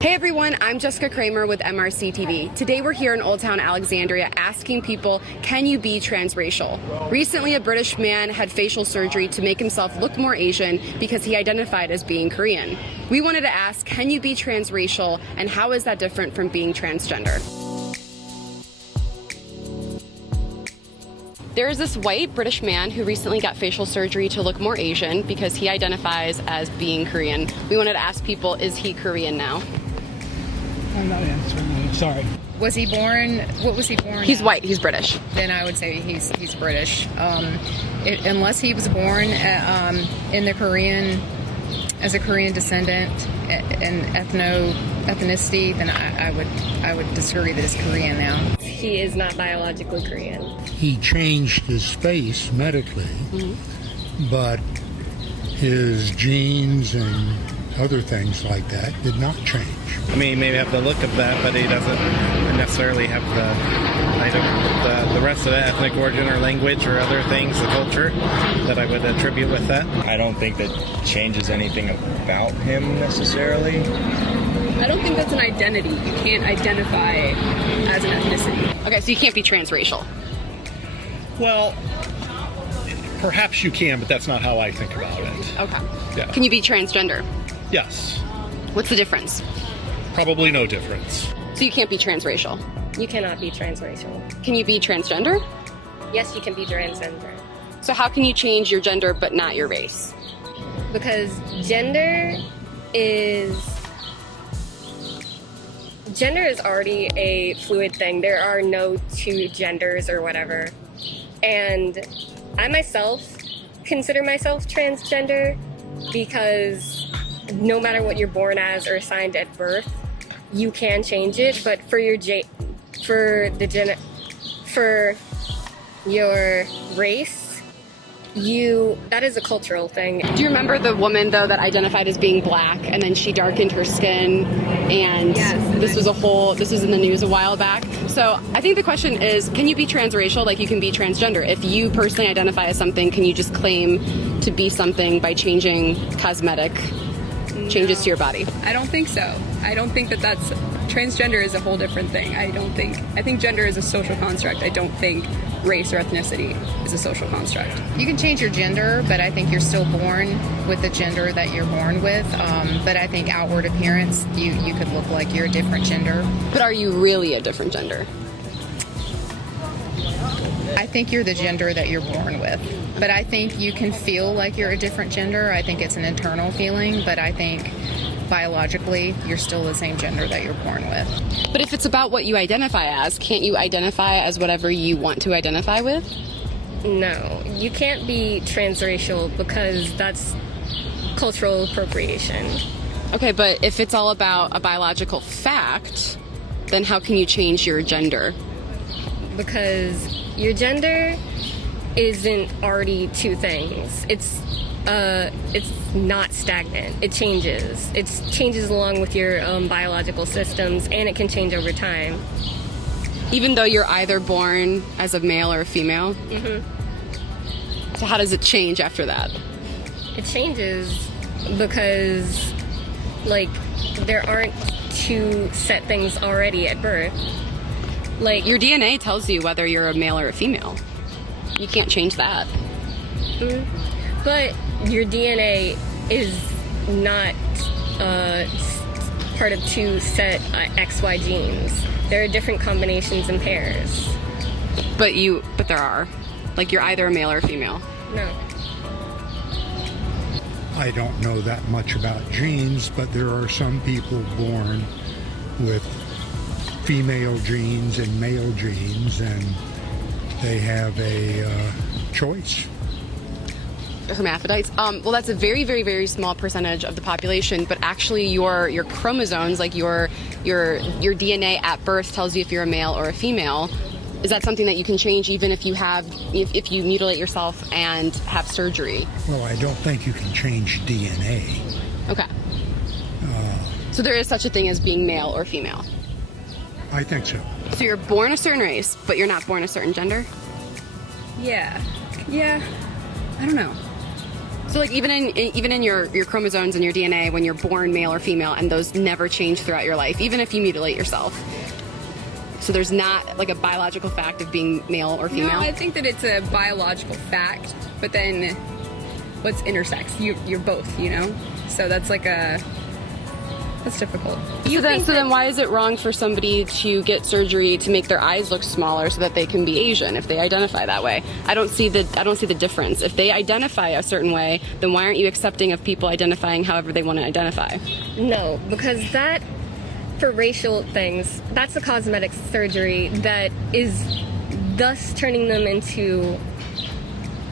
Hey everyone, I'm Jessica Kramer with MRC TV. Today we're here in Old Town Alexandria asking people, can you be transracial? Recently, a British man had facial surgery to make himself look more Asian because he identified as being Korean. We wanted to ask, can you be transracial, and how is that different from being transgender? There is this white British man who recently got facial surgery to look more Asian because he identifies as being Korean. We wanted to ask people, is he Korean now? I'm not answering. Sorry. Was he born? What was he born? He's as? white. He's British. Then I would say he's British. Unless he was born in the Korean, as a Korean descendant and ethnicity, then I would disagree that he's Korean now. He is not biologically Korean. He changed his face medically, but his genes and other things like that did not change. I mean, he may have the look of that, but he doesn't necessarily have the rest of the ethnic origin or language or other things, the culture, that I would attribute with that. I don't think that changes anything about him necessarily. I don't think that's an identity. You can't identify as an ethnicity. Okay, so you can't be transracial. Well, perhaps you can, but that's not how I think about it. Okay. Yeah. Can you be transgender? Yes. What's the difference? Probably no difference. So you can't be transracial. You cannot be transracial. Can you be transgender? Yes, you can be transgender. So how can you change your gender but not your race? Because gender is already a fluid thing. There are no two genders or whatever. And I myself consider myself transgender because no matter what you're born as or assigned at birth, you can change it. But for your race, that is a cultural thing. Do you remember the woman though that identified as being black and then she darkened her skin and this was in the news a while back? So I think the question is, can you be transracial like you can be transgender? If you personally identify as something, can you just claim to be something by changing cosmetic changes to your body? I don't think so. I don't think that's transgender is a whole different thing. I think gender is a social construct. I don't think race or ethnicity is a social construct. You can change your gender, but I think you're still born with the gender that you're born with. But I think outward appearance, you could look like you're a different gender. But are you really a different gender? I think you're the gender that you're born with. But I think you can feel like you're a different gender. I think it's an internal feeling, but I think biologically you're still the same gender that you're born with. But if it's about what you identify as, can't you identify as whatever you want to identify with? No, you can't be transracial because that's cultural appropriation. Okay, but if it's all about a biological fact, then how can you change your gender? Because your gender isn't already two things. It's not stagnant. It changes. It changes along with your biological systems, and it can change over time. Even though you're either born as a male or a female? Mm-hmm. So how does it change after that? It changes because, there aren't two set things already at birth. Your DNA tells you whether you're a male or a female. You can't change that. Mm-hmm. But your DNA is not part of two set XY genes. There are different combinations and pairs. But there are. You're either a male or a female. No. I don't know that much about genes, but there are some people born with female genes and male genes, and they have a choice. Hermaphrodites. Well, that's a very, very, very small percentage of the population. But actually, your chromosomes, your DNA at birth, tells you if you're a male or a female. Is that something that you can change even if you mutilate yourself and have surgery? Well, I don't think you can change DNA. Okay. So there is such a thing as being male or female. I think so. So you're born a certain race, but you're not born a certain gender? Yeah. I don't know. So like even in your chromosomes and your DNA, when you're born male or female, and those never change throughout your life, even if you mutilate yourself. So there's not like a biological fact of being male or female? No, I think that it's a biological fact, but then what's intersex? You're both, you know? So that's like that's difficult. So then why is it wrong for somebody to get surgery to make their eyes look smaller so that they can be Asian if they identify that way? I don't see the difference. If they identify a certain way, then why aren't you accepting of people identifying however they want to identify? No, because that, for racial things, that's a cosmetic surgery that is thus turning them into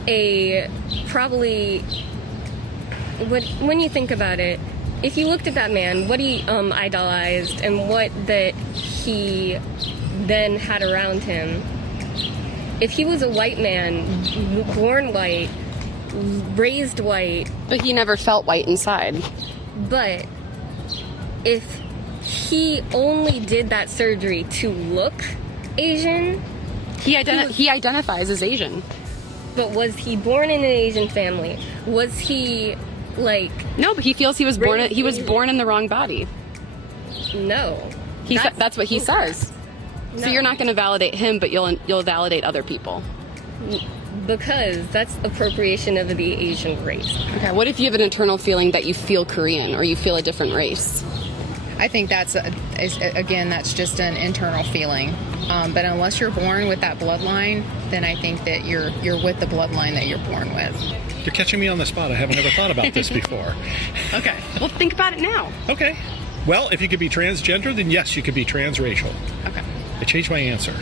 a probably, when you think about it, if you looked at that man, what he idolized and what that he then had around him, if he was a white man, born white, raised white. But he never felt white inside. But if he only did that surgery to look Asian, he identifies as Asian. But was he born in an Asian family? Was he like... No, but he feels he was born in the wrong body. No. That's what he says. No. So you're not going to validate him, but you'll validate other people. Because that's appropriation of the Asian race. Okay, what if you have an internal feeling that you feel Korean or you feel a different race? I think that's just an internal feeling. But unless you're born with that bloodline, then I think that you're with the bloodline that you're born with. You're catching me on the spot. I haven't ever thought about this before. Okay. Well, think about it now. Okay. Well, if you could be transgender, then yes, you could be transracial. Okay. I changed my answer.